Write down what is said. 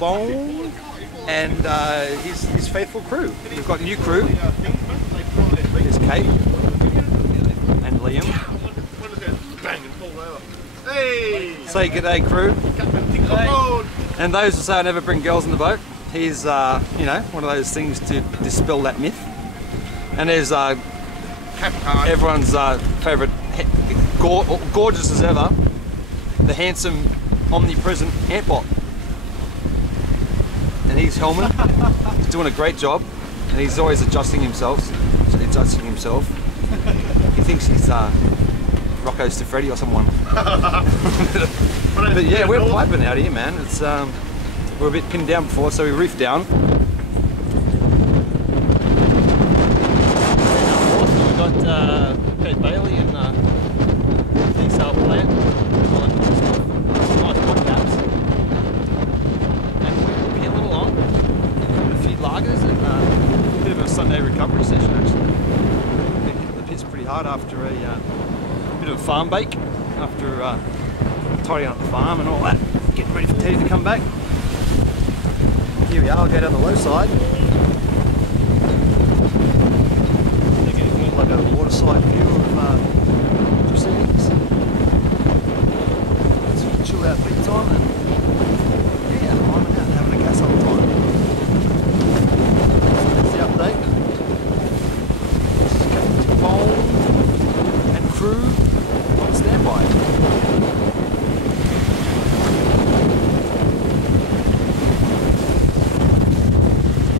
ticklebone and his faithful crew. We've got new crew. There's Kate and Liam. Hey! Say g'day, crew. And those who say I never bring girls in the boat, here's you know, one of those things to dispel that myth. And there's everyone's favourite, gorgeous as ever, the handsome, omnipresent Antbot. And he's Hellman. He's doing a great job, and he's always adjusting himself. He thinks he's Rocco Stafretti or someone. But yeah, we're piping out here, man. It's we're a bit pinned down before, so we reefed down. We've got Kate Bailey and D-Sale Plant. Nice wood caps. And we're a little on. A few lagers and a bit of a Sunday recovery session actually. We hit the piss pretty hard after a bit of a farm bake, after tidying up the farm and all that, getting ready for Teddy to come back. Here we are, I'll go down the low side. Like a waterside view